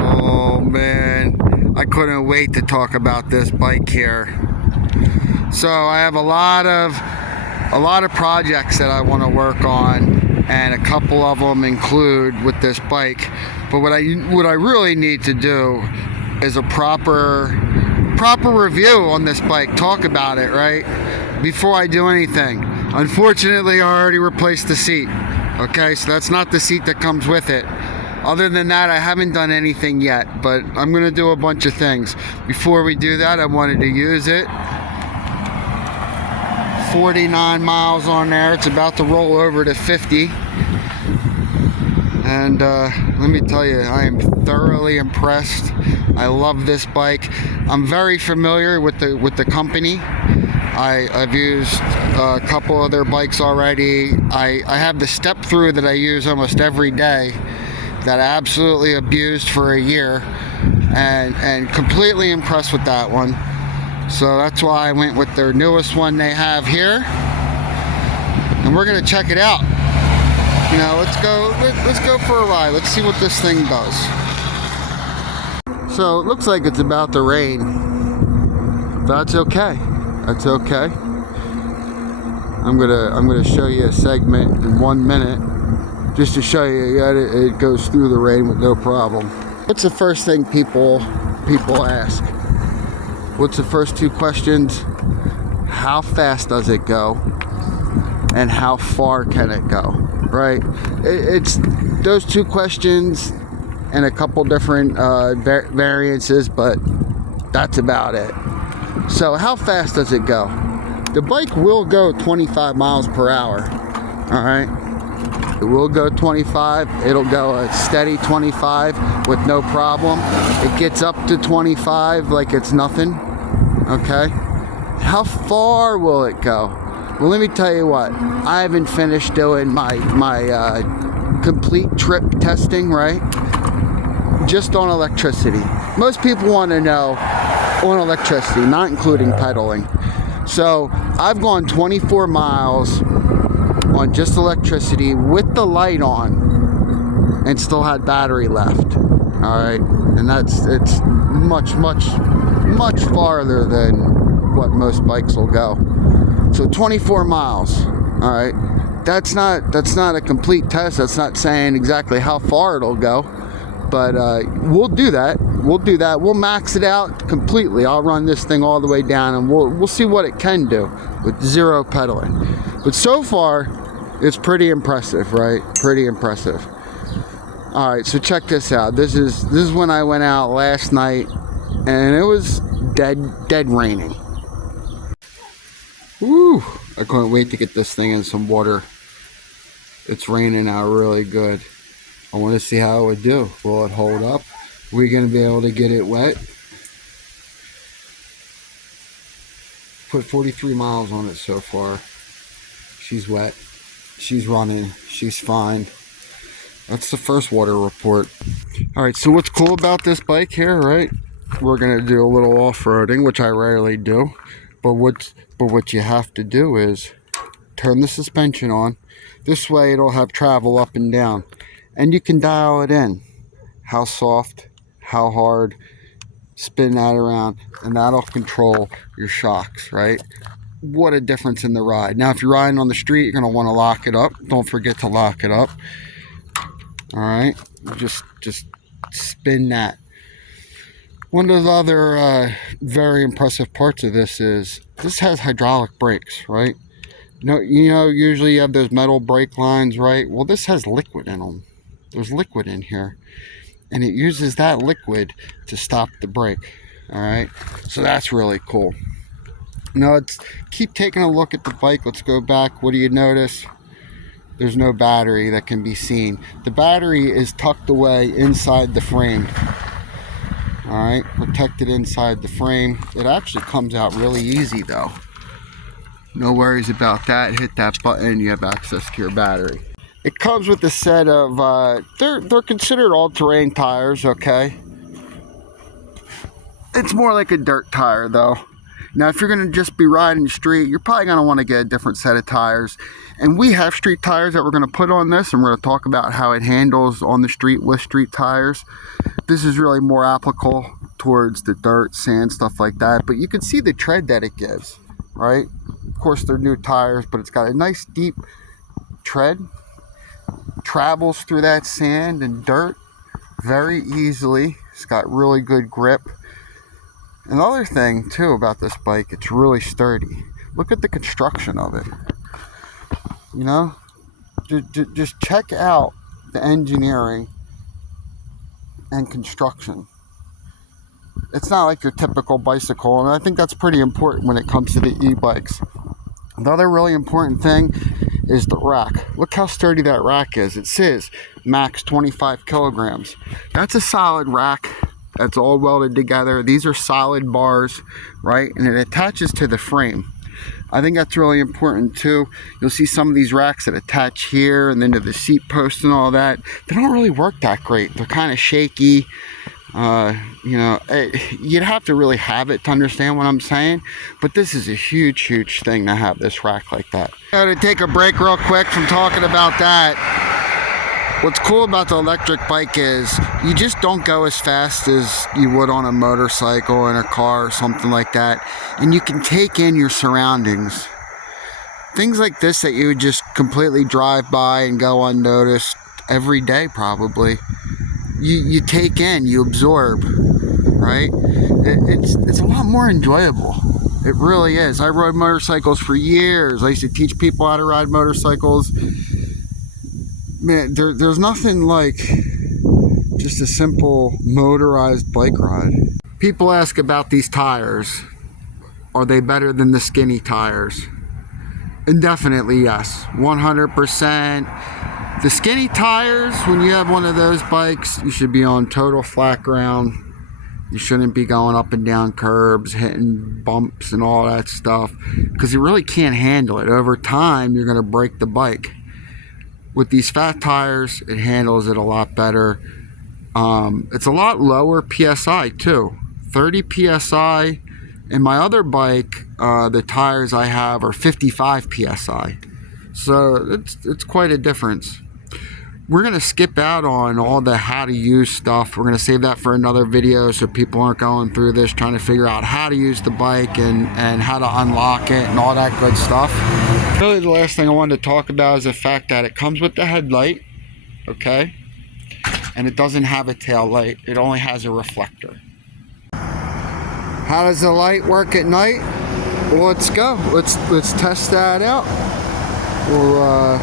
Oh man, I couldn't wait to talk about this bike here. So I have a lot of projects that I want to work on, and a couple of them include with this bike. But what I really need to do is a proper review on this bike. Talk about it, right? Before I do anything. Unfortunately, I already replaced the seat. Okay, so that's not the seat that comes with it. Other than that, I haven't done anything yet, but I'm going to do a bunch of things. Before we do that, I wanted to use it. 49 miles on there. It's about to roll over to 50. And let me tell you, I am thoroughly impressed. I love this bike. I'm very familiar with the company. I've used a couple of their bikes already. I have the step through that I use almost every day, that I absolutely abused for a year, and completely impressed with that one. So that's why I went with their newest one they have here, and we're gonna check it out. You know, let's go for a ride. Let's see what this thing does. So it looks like it's about to rain. That's okay. That's okay. I'm gonna show you a segment in 1 minute, just to show you that it goes through the rain with no problem. What's the first thing people ask? What's the first two questions? How fast does it go? And how far can it go? Right? It's those two questions and a couple different variances, but that's about it. So how fast does it go? The bike will go 25 miles per hour. All right? It will go 25. It'll go a steady 25 with no problem. It gets up to 25 like it's nothing. Okay? How far will it go? Well, let me tell you what. I haven't finished doing my complete trip testing, right? Just on electricity. Most people want to know on electricity, not including pedaling. So I've gone 24 miles on just electricity with the light on, and still had battery left. All right, and it's much farther than what most bikes will go. So 24 miles. All right, that's not a complete test. That's not saying exactly how far it'll go, but we'll do that. We'll max it out completely. I'll run this thing all the way down, and we'll see what it can do with zero pedaling. But so far, it's pretty impressive, right? Pretty impressive. All right, so check this out. This is when I went out last night, and it was dead raining. Woo! I couldn't wait to get this thing in some water. It's raining out really good. I want to see how it would do. Will it hold up? Are we going to be able to get it wet? Put 43 miles on it so far. She's wet. She's running. She's fine. That's the first water report. Alright, so what's cool about this bike here, right? We're going to do a little off-roading, which I rarely do. But what you have to do is turn the suspension on. This way it'll have travel up and down. And you can dial it in. How soft, how hard, spin that around, and that'll control your shocks, right? What a difference in the ride. Now, if you're riding on the street, you're going to want to lock it up. Don't forget to lock it up. All right, just spin that. One of the other very impressive parts of this is this has hydraulic brakes, right? You know, usually you have those metal brake lines, right? Well, this has liquid in them. There's liquid in here, and it uses that liquid to stop the brake. All right, so that's really cool. Now let's keep taking a look at the bike. Let's go back. What do you notice? There's no battery that can be seen. The battery is tucked away inside the frame. All right, protected inside the frame. It actually comes out really easy though. No worries about that. Hit that button, you have access to your battery. It comes with a set of, they're considered all-terrain tires, okay? It's more like a dirt tire though. Now, if you're going to just be riding the street, you're probably going to want to get a different set of tires. And we have street tires that we're going to put on this, and we're going to talk about how it handles on the street with street tires. This is really more applicable towards the dirt, sand, stuff like that. But you can see the tread that it gives, right? Of course, they're new tires, but it's got a nice deep tread. Travels through that sand and dirt very easily. It's got really good grip. Another thing too about this bike, it's really sturdy. Look at the construction of it. You know, just check out the engineering and construction. It's not like your typical bicycle, and I think that's pretty important when it comes to the e-bikes. Another really important thing is the rack. Look how sturdy that rack is. It says max 25 kilograms. That's a solid rack. That's all welded together. These are solid bars, right? And it attaches to the frame. I think that's really important too. You'll see some of these racks that attach here and then to the seat post and all that. They don't really work that great. They're kind of shaky. You know, you'd have to really have it to understand what I'm saying. But this is a huge, huge thing to have this rack like that. I gotta take a break real quick from talking about that. What's cool about the electric bike is you just don't go as fast as you would on a motorcycle, in a car, or something like that. And you can take in your surroundings. Things like this that you would just completely drive by and go unnoticed every day probably. You take in, you absorb, right? It's a lot more enjoyable. It really is. I rode motorcycles for years. I used to teach people how to ride motorcycles. Man, there's nothing like just a simple motorized bike ride. People ask about these tires. Are they better than the skinny tires? And definitely yes, 100%. The skinny tires, when you have one of those bikes, you should be on total flat ground. You shouldn't be going up and down curbs, hitting bumps and all that stuff, because you really can't handle it. Over time, you're going to break the bike. With these fat tires, it handles it a lot better. It's a lot lower PSI too, 30 PSI. In my other bike, the tires I have are 55 PSI. So it's quite a difference. We're going to skip out on all the how to use stuff. We're going to save that for another video so people aren't going through this trying to figure out how to use the bike and how to unlock it and all that good stuff. Really the last thing I wanted to talk about is the fact that it comes with the headlight, okay? And it doesn't have a tail light. It only has a reflector. How does the light work at night? Well, let's go. Let's test that out. We'll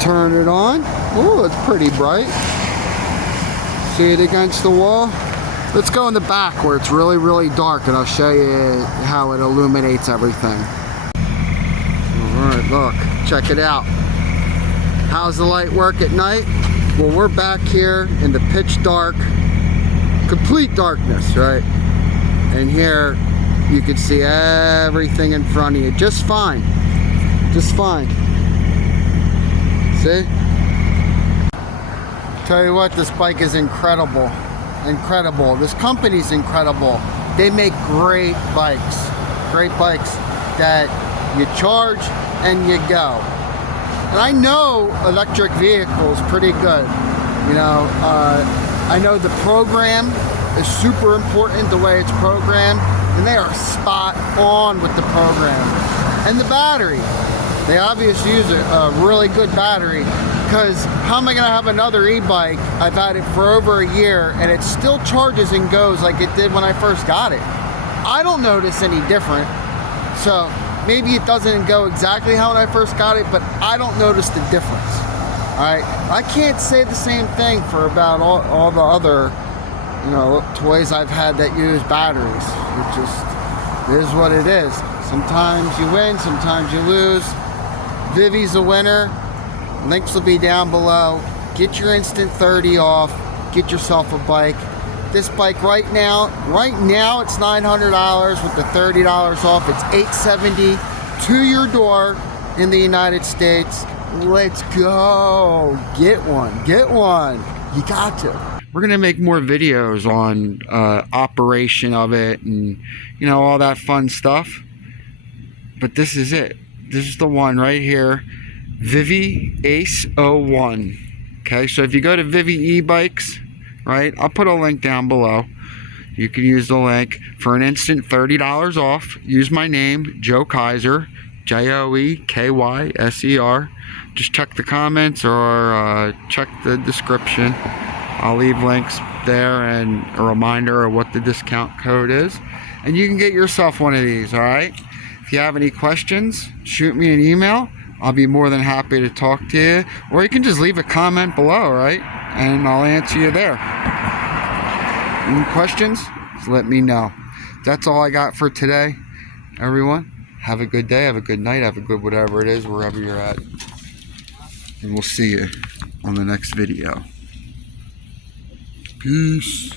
turn it on. Oh, it's pretty bright. See it against the wall? Let's go in the back where it's really, really dark, and I'll show you how it illuminates everything. Alright, look. Check it out. How's the light work at night? Well, we're back here in the pitch dark, complete darkness, right? And here you can see everything in front of you just fine. Just fine. See? Tell you what, this bike is incredible. Incredible. This company's incredible. They make great bikes. Great bikes that you charge and you go. And I know electric vehicles pretty good. You know, I know the program is super important, the way it's programmed, and they are spot on with the program. And the battery. They obviously use a really good battery, because how am I going to have another e-bike? I've had it for over a year and it still charges and goes like it did when I first got it. I don't notice any different. So maybe it doesn't go exactly how when I first got it, but I don't notice the difference. Alright, I can't say the same thing for about all the other, you know, toys I've had that use batteries. It is what it is. Sometimes you win, sometimes you lose. Vivi's a winner. Links will be down below. Get your instant 30 off. Get yourself a bike. This bike right now it's $900 with the $30 off. It's $870 to your door in the United States. Let's go. Get one. Get one. You got to. We're gonna make more videos on operation of it and, you know, all that fun stuff. But this is it. This is the one right here, Vivi Ace 01. Okay, so if you go to Vivi e-bikes, right? I'll put a link down below. You can use the link for an instant $30 off. Use my name, Joe Kaiser, Joekeyser. Just check the comments or check the description. I'll leave links there and a reminder of what the discount code is. And you can get yourself one of these, all right? If you have any questions, shoot me an email. I'll be more than happy to talk to you. Or you can just leave a comment below, right? And I'll answer you there. Any questions? Just let me know. That's all I got for today, everyone. Have a good day, have a good night, have a good whatever it is, wherever you're at. And we'll see you on the next video. Peace.